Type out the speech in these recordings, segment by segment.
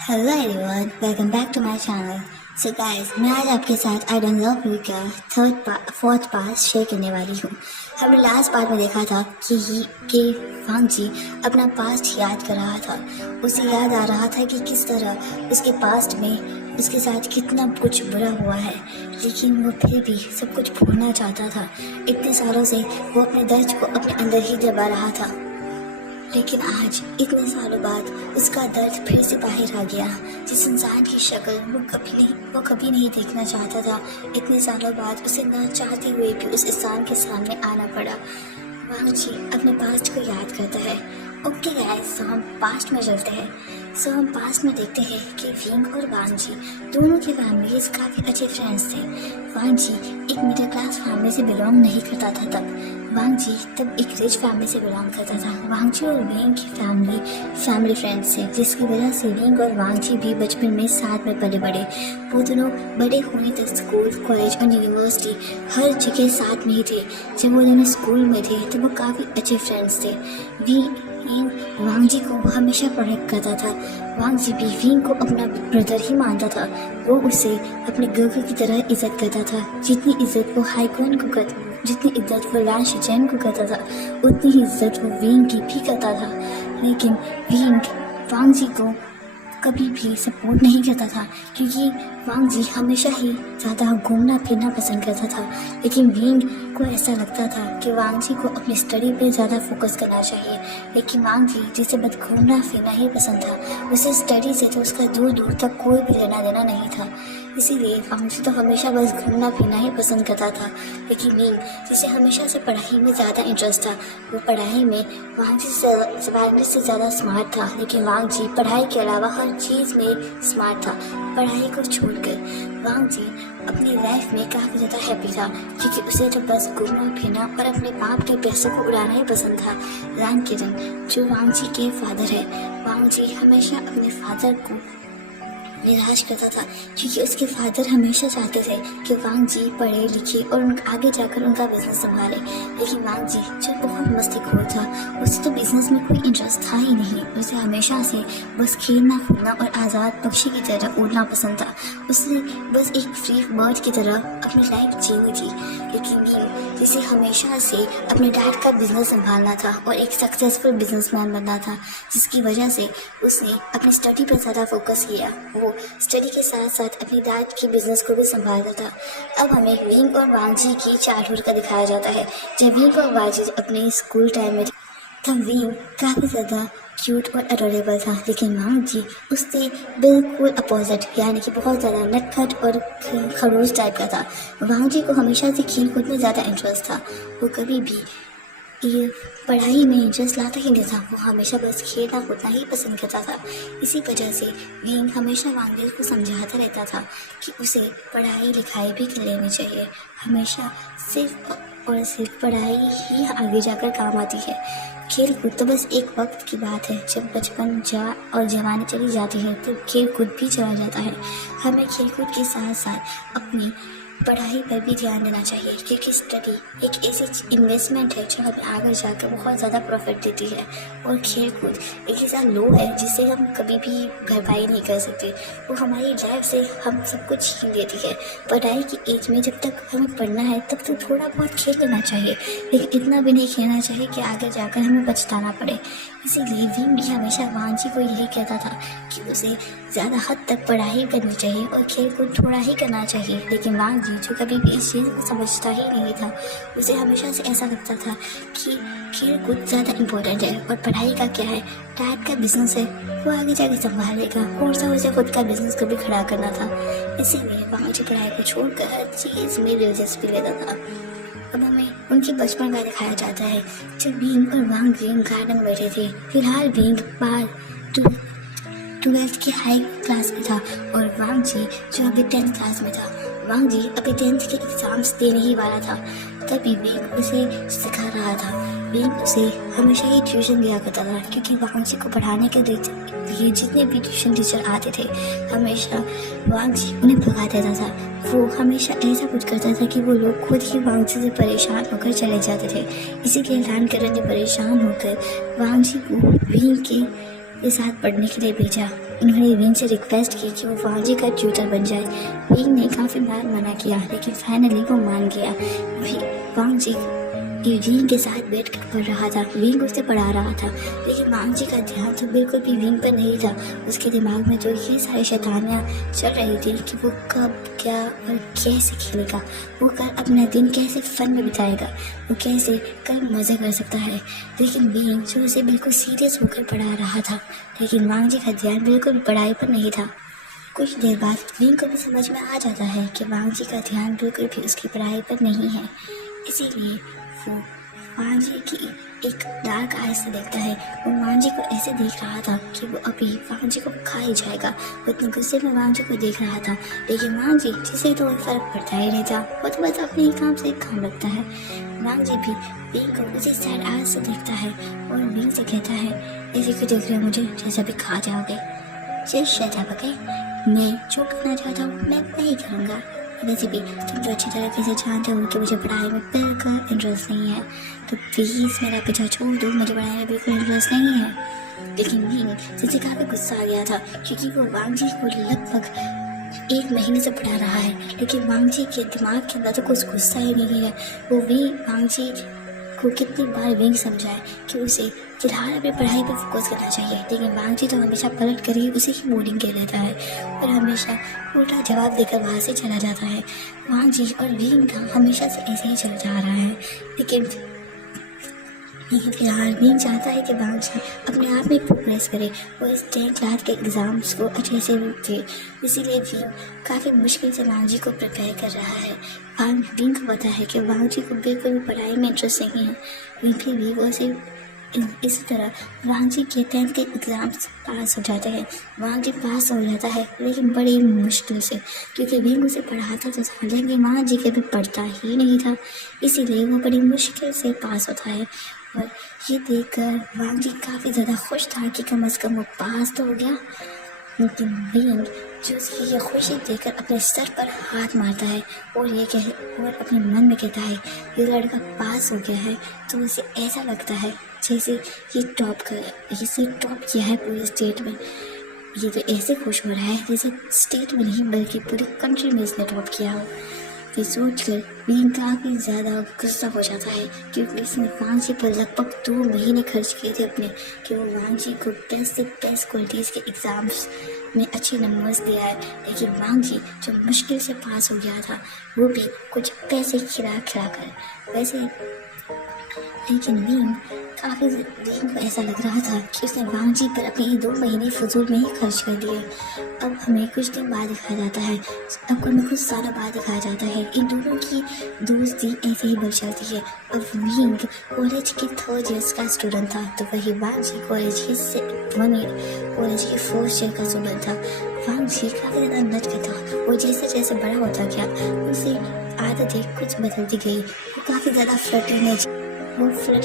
Hello everyone, welcome back to my channel. So guys, मैं आज आपके साथ आई डोंट लव यू का फोर्थ पार्ट शेयर करने वाली हूँ। हमने लास्ट पार्ट में देखा था कि वांग जी अपना पास्ट याद कर रहा था। उसे याद आ रहा था कि किस तरह उसके पास्ट में उसके साथ कितना कुछ बुरा हुआ है, लेकिन वो फिर भी सब कुछ भूलना चाहता था। इतने सालों से वो अपने दर्द को अपने अंदर ही दबा रहा था, लेकिन आज इतने सालों बाद उसका दर्द फिर से बाहर आ गया। जिस इंसान की शक्ल वो कभी नहीं देखना चाहता था, इतने सालों बाद उसे ना चाहते हुए भी उस इंसान के सामने आना पड़ा। वांग जी अपने पास्ट को याद करता है। ओके गाइस, तो हम पास्ट में चलते हैं। हम पास्ट में देखते हैं कि विंग और वांग जी दोनों की फैमिलीज काफ़ी अच्छे फ्रेंड्स थे। वांग जी एक मिडिल क्लास फैमिली से बिलोंग नहीं करता था तब। वांग जी तब एक रिच फैमिली से बिलोंग करता था। वांग जी और विंग की फैमिली फ्रेंड्स थे, जिसकी वजह से विंग और वांग जी भी बचपन में साथ में पले बड़े। वो दोनों बड़े होने तक स्कूल, कॉलेज और यूनिवर्सिटी हर जगह साथ में ही थे। जब वो दोनों स्कूल में थे तो वो काफ़ी अच्छे फ्रेंड्स थे। वांग जी को हमेशा प्रोटेक्ट करता था। वांग जी भी विंग को अपना ब्रदर ही मानता था। वो उसे अपने गर्ल की तरह इज्जत करता था। जितनी इज्जत वो लान शिचेन को करता था, उतनी ही इज्जत वो विंग की भी करता था। लेकिन विंग वांग जी को कभी भी सपोर्ट नहीं करता था, क्योंकि वांग जी हमेशा ही ज़्यादा घूमना फिरना पसंद करता था। लेकिन विंग को ऐसा लगता था कि वांग जी को अपनी स्टडी पे ज़्यादा फोकस करना चाहिए। लेकिन वांग जी जिसे बस घूमना फिरना ही पसंद था, उसे स्टडी से तो उसका दूर दूर तक कोई भी लेना देना नहीं था। इसीलिए वांग जी तो हमेशा बस घूमना फिरना ही पसंद करता था। लेकिन विंग जिसे हमेशा से पढ़ाई में ज़्यादा इंटरेस्ट था, वो पढ़ाई में वांग जी से ज़्यादा स्मार्ट था। लेकिन वांग जी पढ़ाई के अलावा हर चीज़ में स्मार्ट था। पढ़ाई को छोड़कर वांग जी अपनी लाइफ में काफ़ी ज़्यादा हैप्पी था, क्योंकि उसे तो बस घूमना फिरना और अपने बाप के पैसों को उड़ाना ही पसंद था। रान किरण जो वांग जी के फादर है, वांग जी हमेशा अपने फादर को निराश करता था, क्योंकि उसके फादर हमेशा चाहते थे कि वांग जी पढ़े लिखे और आगे जाकर उनका बिजनेस संभाले। लेकिन वांग जी जो बहुत मस्तीखोर था, उसे तो बिजनेस में कोई इंटरेस्ट था ही नहीं। उसे हमेशा से बस खेलना कूदना और आज़ाद पक्षी की तरह उड़ना पसंद था। उसने बस एक फ्री बर्ड की तरह अपनी लाइफ जीनी थी। लेकिन विंग जिसे हमेशा से अपने डैड का बिजनेस संभालना था और एक सक्सेसफुल बिजनेसमैन बनना था, जिसकी वजह से उसने अपनी स्टडी पर ज़्यादा फोकस किया। वो स्टडी के साथ साथ अपनी डैड के बिजनेस को भी संभालता था। अब हमें विंग और वांग जी की चाइल्डहुड का दिखाया जाता है। जब विंग और वांग जी अपने स्कूल टाइम में तब विंग काफ़ी ज़्यादा क्यूट और अडोरेबल था, लेकिन वांग जी उससे बिल्कुल अपोजिट, यानी कि बहुत ज़्यादा नटखट और खड़ूस टाइप का था। वांग जी को हमेशा से खेल कूद में ज़्यादा इंटरेस्ट था। वो कभी भी ये पढ़ाई में इंटरेस्ट लाता ही नहीं था। वो हमेशा बस खेलना कूदना ही पसंद करता था। इसी वजह से विंग हमेशा वांग जी को समझाता रहता था कि उसे पढ़ाई लिखाई भी कर लेनी चाहिए। हमेशा सिर्फ और सिर्फ पढ़ाई ही आगे जाकर काम आती है। खेल कूद तो बस एक वक्त की बात है। जब बचपन और जवानी चली जाती है तो खेल कूद भी चला जाता है। हमें खेल कूद के साथ साथ अपनी पढ़ाई पर भी ध्यान देना चाहिए, क्योंकि स्टडी एक ऐसी इन्वेस्टमेंट है जो हमें आगे जाकर बहुत ज़्यादा प्रॉफिट देती है। और खेल कूद एक ऐसा लो है जिसे हम कभी भी भरपाई नहीं कर सकते। वो हमारी लाइफ से हम सब कुछ छीन देती है। पढ़ाई की एज में जब तक हमें पढ़ना है तब तक थोड़ा बहुत खेल लेना चाहिए, लेकिन इतना भी नहीं खेलना चाहिए कि आगे जाकर हमें पछताना पड़े। इसीलिए विंग भी हमेशा वांग जी को यही कहता था कि उसे ज़्यादा हद तक पढ़ाई करनी चाहिए और खेल कूद थोड़ा ही करना चाहिए। लेकिन वांग जी जो कभी भी इस चीज़ को समझता ही नहीं था, उसे हमेशा से ऐसा लगता था कि खेल कूद ज़्यादा इम्पोर्टेंट है और पढ़ाई का क्या है, डैड का बिजनेस है, वो आगे जाके संभालेगा। और सब उसे खुद का बिजनेस को भी खड़ा करना था। इसीलिए वांग जी पढ़ाई को छोड़कर हर चीज़ में दिलचस्पी लेता था। अब हमें उनके बचपन का दिखाया जाता है, जब विंग और वांग जी गार्डन में बैठे थे। फिलहाल विंग बाहर 12th की हाई क्लास में था और वांग जी जो अभी 10th क्लास में था। वांग जी अभी 10th के एग्ज़ाम्स देने ही वाला था, तभी विंग उसे सिखा रहा था। विंग उसे हमेशा ही ट्यूशन दिया करता था, क्योंकि वांग जी को पढ़ाने के लिए जितने भी ट्यूशन टीचर आते थे, हमेशा वांग जी उन्हें भगा देता था। वो हमेशा ऐसा कुछ करता था कि वो लोग खुद ही वांग जी से परेशान होकर चले जाते थे। इसीलिए रान किरण ने परेशान होकर वांग जी को विंग के साथ पढ़ने के लिए भेजा। उन्होंने विंग से रिक्वेस्ट की कि वो वांजी का ट्यूटर बन जाए। विंग ने काफ़ी बार मना किया, लेकिन फाइनली वो मान गया। वांजी विंग के साथ बैठकर पढ़ रहा था। विंग उसे पढ़ा रहा था, लेकिन वांजी का ध्यान तो बिल्कुल भी विंग पर नहीं था। उसके दिमाग में तो ये सारी शैतानियाँ चल रही थी कि वो कब, क्या और कैसे खेलेगा, वो कल अपना दिन कैसे फन में बिताएगा, वो कैसे कल मज़े कर सकता है। लेकिन विंग जो उसे बिल्कुल सीरियस होकर पढ़ा रहा था, लेकिन वांजी का ध्यान बिल्कुल भी पढ़ाई पर नहीं था। कुछ देर बाद विंग को भी समझ में आ जाता है कि वांजी का ध्यान बिल्कुल भी उसकी पढ़ाई पर नहीं है। इसीलिए वो वांजी की एक डार्क आइज से देखता है। वो वांजी को ऐसे देख रहा था कि वो अभी वांजी को खा ही जाएगा। वो इतने गुस्से में वांजी को देख रहा था, लेकिन वांजी जिसे तो फर्क पड़ता ही नहीं था, वो तो बस अपने ही काम से काम रखता है। वांजी भी विंग को उसी सैड आइज से देखता है और विंग से कहता है, ऐसे क्यों देख रहे हो मुझे, जैसे अभी खा जाओगे। मैं जो करना चाहता हूँ मैं वही करूँगा। वैसे भी तुम तो अच्छी तरीके से जानते हो कि मुझे पढ़ाई में बिल्कुल इंटरेस्ट नहीं है, तो प्लीज़ मेरा पीछा छोड़ दो, मुझे पढ़ाई में बिल्कुल इंटरेस्ट नहीं है। लेकिन विंग जिसे काफ़ी गुस्सा आ गया था, क्योंकि वो वांजी को लगभग 1 महीने से पढ़ा रहा है, लेकिन वांजी के दिमाग के अंदर तो कुछ गुस्सा ही नहीं है। वो भी वांजी को कितनी बार विंग समझाए कि उसे फिलहाल अपनी पढ़ाई पर फोकस करना चाहिए, लेकिन वांजी तो हमेशा पलट कर ही उसी की बोर्डिंग कह देता है और हमेशा उल्टा जवाब देकर वहाँ से चला जाता है। वांजी और विंग का हमेशा से ऐसे ही चल जा रहा है, लेकिन फिलहाल विंग चाहता है कि वांजी अपने आप में प्रोग्रेस करे, वो इस 10th क्लास के एग्ज़ाम्स को अच्छे से दे। इसीलिए विंग काफ़ी मुश्किल से वांजी को प्रिपेयर कर रहा है। विंग को पता है कि वांजी को बिल्कुल भी पढ़ाई में इंटरेस्ट नहीं है, लेकिन फिर भी वो इसी तरह वांजी के 10th के एग्ज़ाम्स पास हो जाते हैं। वांजी पास हो जाता है, लेकिन बड़ी मुश्किल से, क्योंकि विंग उसे पढ़ाता तो था, लेकिन वांजी कभी पढ़ता ही नहीं था। इसीलिए वो बड़ी मुश्किल से पास होता है और ये देखकर वांजी काफ़ी ज़्यादा खुश था कि कम से कम वो पास तो हो गया। लेकिन विंग जो उसकी ये खुशी देखकर अपने सर पर हाथ मारता है और अपने मन में कहता है, ये लड़का पास हो गया है तो उसे ऐसा लगता है जैसे ये टॉप किया है पूरे स्टेट में। ये तो ऐसे खुश हो रहा है जैसे स्टेट में नहीं बल्कि पूरी कंट्री में इसने टॉप किया हो। ये सोचकर विंग काफ़ी ज़्यादा गुस्सा हो जाता है, क्योंकि इसने वांजी पर लगभग 2 महीने खर्च किए थे अपने, कि वो वांजी को बेस्ट से बेस्ट क्वालिटीज़ के एग्ज़ाम्स में अच्छे नंबर्स दिया है। लेकिन वांजी जो मुश्किल से पास हो गया था, वो भी कुछ पैसे खिला कर वैसे। लेकिन विंग को ऐसा लग रहा था कि उसने वांजी पर अपने 2 महीने फजूल में ही खर्च कर दिए। अब हमें कुछ दिन बाद दिखाया जाता है, कुछ सालों बाद दिखाया जाता है, इन दोनों की दोस्ती ऐसे ही बढ़ जाती है। अब विंग कॉलेज के 3rd ईयर का स्टूडेंट था, तो वही वांजी कॉलेज के 4th ईयर का स्टूडेंट था। वांजी काफ़ी ज़्यादा नच था, वो जैसे जैसे बड़ा होता गया उससे आदतें कुछ बदलती गई। वो काफ़ी ज़्यादा फ्लर्टी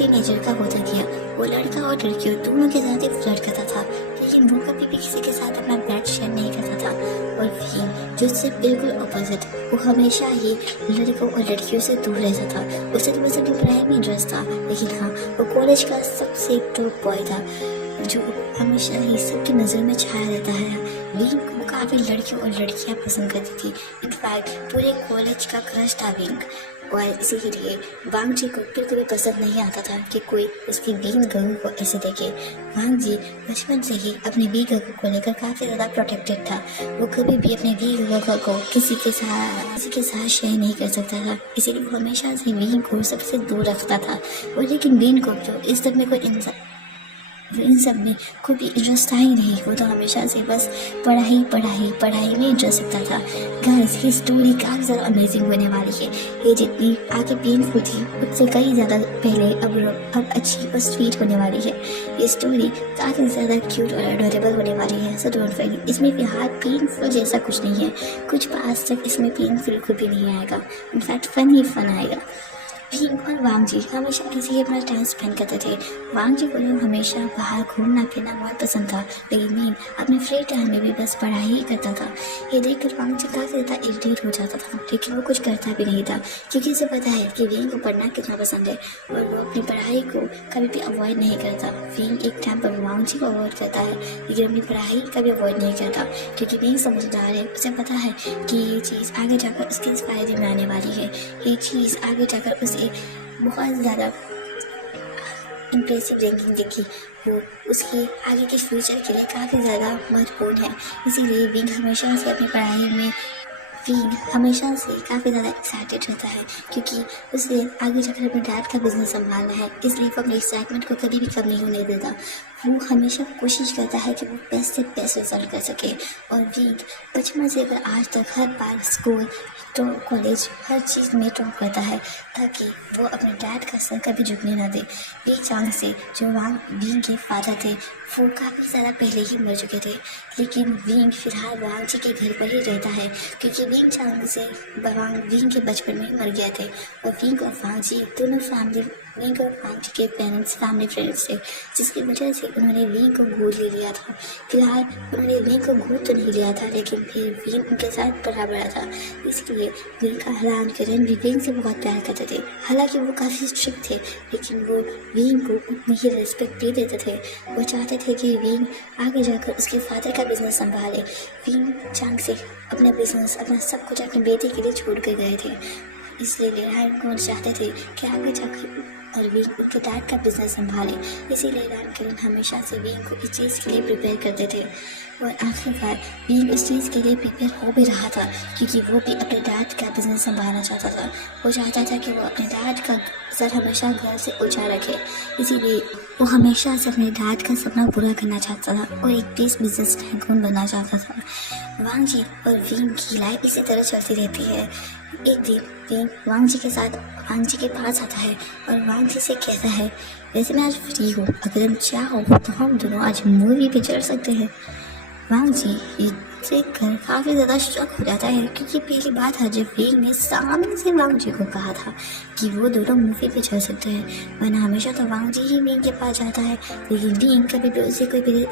नेचर का होता गया। वो लड़का और लड़कियों दोनों के साथ ही फ्लर्ट करता था, लेकिन वो कभी भी किसी के साथ अपना बेड शेयर नहीं करता था। और विंग जो उससे बिल्कुल अपोजिट, वो हमेशा ही लड़कों और लड़कियों से दूर रहता था। उसे तो बस अपनी पढ़ाई में इंटरेस्ट था, लेकिन हाँ, वो कॉलेज का सबसे टॉप बॉय था जो हमेशा ही सबकी नज़र में छाया रहता है। विंग को काफ़ी लड़कियों और लड़कियाँ पसंद करती थी। इनफैक्ट पूरे कॉलेज का क्रश था विंग, और इसीलिए वांजी को बिल्कुल भी पसंद नहीं आता था कि कोई उसकी विंग गर्ल को ऐसे देखे। वांजी बचपन से ही अपनी वी गर्ल को लेकर काफ़ी ज़्यादा प्रोटेक्टेड था। वो कभी भी अपने वी गर्ल को किसी के साथ शेयर नहीं कर सकता था, इसीलिए वो हमेशा से विंग को सबसे दूर रखता था। और लेकिन विंग को जो इस सब में इन सब में कोई भी इंटरेस्ट था ही नहीं। वो तो हमेशा से बस पढ़ाई में इंटरेस्ट रखता था। गाइस, ये स्टोरी काफ़ी ज़्यादा अमेजिंग होने वाली है। ये जितनी आगे पेनफुल थी उससे कई ज़्यादा पहले अब अच्छी और स्वीट होने वाली है। ये स्टोरी काफ़ी ज़्यादा क्यूट और एडोरेबल होने वाली है। सो डोंट वरी, इसमें फिलहाल पेनफुल जैसा कुछ नहीं है। कुछ पास तक इसमें पेनफुल कुछ भी नहीं आएगा, इनफैक्ट फन ही फन आएगा। विंग और वांग जी हमेशा ऐसे ही अपना टाइम स्पेंड करते थे। वांग जी को हमेशा बाहर घूमना फिरना बहुत पसंद था, लेकिन विंग अपने फ्री टाइम में भी बस पढ़ाई ही करता था। ये देखकर वांग जी काफ़ी ज़्यादा इरिटेट हो जाता था, लेकिन वो कुछ करता भी नहीं था, क्योंकि उसे पता है कि विंग को पढ़ना कितना पसंद है और वो अपनी पढ़ाई को कभी भी अवॉइड नहीं करता। विंग एक टाइम पर वांग जी को अवॉइड करता है, लेकिन अपनी पढ़ाई कभी अवॉइड नहीं करता, क्योंकि विंग समझदार है। उसे पता है कि ये चीज़ आगे जाकर उसके फ़ायदे में आने वाली है। ये चीज़ आगे जाकर उसे बहुत ज़्यादा इम्प्रेसिव रैंकिंग देगी, वो उसकी आगे के फ्यूचर के लिए काफ़ी ज़्यादा महत्वपूर्ण है। इसीलिए विंग हमेशा से अपनी पढ़ाई में हमेशा से काफ़ी ज़्यादा एक्साइटेड रहता है, क्योंकि उसे आगे जाकर अपने डैड का बिजनेस संभालना है। इसलिए वो अपने एक्साइटमेंट को कभी भी कम नहीं होने देता। वो हमेशा कोशिश करता है कि वो बेस्ट से बेस्ट रिजल्ट कर सके। और विंग बचपन से लेकर आज तक हर बार स्कूल तो कॉलेज हर चीज़ में टॉप करता है, ताकि वो अपने डैड का सर कभी झुकने ना दे। वी चांग से जो विंग के फादर थे, वो काफ़ी ज़्यादा पहले ही मर चुके थे, लेकिन विंग फिलहाल वांग जी के घर पर ही रहता है, क्योंकि विंग चांग से विंग के बचपन में ही मर गए थे। और विंग और वांग जी दोनों विंग और वांग जी के पेरेंट्स फैमिली फ्रेंड्स थे, जिसकी वजह से उन्होंने विंग को गोद ले लिया था। फिलहाल उन्होंने विंग को गोद तो नहीं लिया था, लेकिन फिर विंग उनके साथ पला बड़ा था। इसलिए विंग का हलान करण भी विंग से बहुत प्यार करते थे। हालांकि वो काफ़ी स्ट्रिक्ट थे, लेकिन वो विंग को उतनी ही रिस्पेक्ट भी देते थे। वो चाहते थे कि विंग आगे जाकर उसके फादर का बिजनेस संभाले। विंग चांग से अपना बिजनेस, अपना सब कुछ अपने बेटे के लिए छोड़ कर गए थे, इसलिए लेरहान को चाहते थे कि आगे जाकर और विंग उनके डैड का बिजनेस संभाले। इसीलिए लेरहान करण हमेशा से विंग को इस चीज़ के लिए प्रिपेयर करते थे। और आखिरकार विंग इस चीज़ के लिए प्रिपेयर हो भी रहा था, क्योंकि वो भी अपने डैड का बिजनेस संभालना चाहता था। वो चाहता था कि वो अपने डैड का सर हमेशा घर से ऊंचा रखे। इसीलिए वो हमेशा से अपने डैड का सपना पूरा करना चाहता था और एक बेस्ट बिजनेस टाइकून बनना चाहता था। वांग जी और विंग की लाइफ इसी तरह चलती रहती है। एक दिन विंग वांग जी के साथ वांग जी के पास आता है और वांग जी से कहता है, वैसे मैं आज फ्री हूँ, अगर तुम चाहो तो हम दोनों आज मूवी पे चल सकते हैं। वांग जी ये देखकर काफ़ी ज़्यादा शॉक हो जाता है, क्योंकि पहली बात है जब विंग ने सामने से वांग जी को कहा था कि वो दोनों मूवी पे चल सकते हैं, वरना हमेशा तो वांग जी ही विंग के पास जाता है, लेकिन विंग कभी भी उसे कोई भी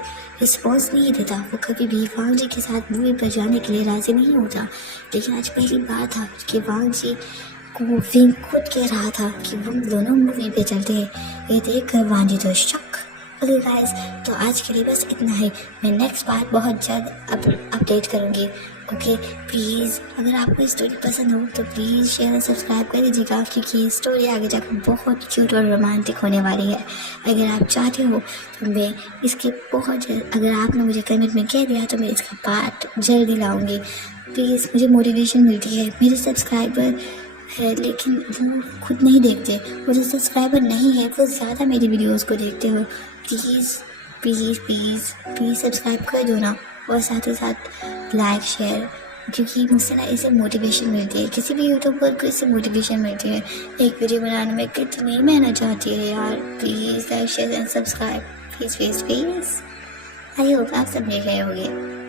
रिस्पॉन्स नहीं देता। वो कभी भी वांग जी के साथ मूवी पर जाने के लिए राज़ी नहीं होता। लेकिन आज पहली बार था कि वांग जी को विंग खुद कह रहा था कि वो दोनों मूवी पे चलते हैं। ये देख कर वांग जी तो शॉक। ओके गाइस, तो आज के लिए बस इतना ही। मैं नेक्स्ट बार बहुत जल्द अपडेट करूँगी। ओके प्लीज़, अगर आपको स्टोरी पसंद हो तो प्लीज़ शेयर और सब्सक्राइब कर दीजिएगा, क्योंकि ये स्टोरी आगे जाकर बहुत क्यूट और रोमांटिक होने वाली है। अगर आप चाहते हो तो मैं इसके बहुत जल्द, अगर आपने मुझे कमेंट में कह दिया तो मैं इसका पार्ट जल्दी लाऊंगी। प्लीज़, मुझे मोटिवेशन मिलती है। मेरे सब्सक्राइबर है लेकिन वो खुद नहीं देखते, वो जो सब्सक्राइबर नहीं है वो ज़्यादा मेरी वीडियोस को देखते हो। Please please please please subscribe कर दो ना, और साथ ही साथ लाइक शेयर, क्योंकि मुझसे ना इसे मोटिवेशन मिलती है। किसी भी यूट्यूबर को इससे मोटिवेशन मिलती है। एक वीडियो बनाने में कितनी मेहनत जाती है यार। Please like share and subscribe, please please please. I hope आप सब देख रहे होंगे।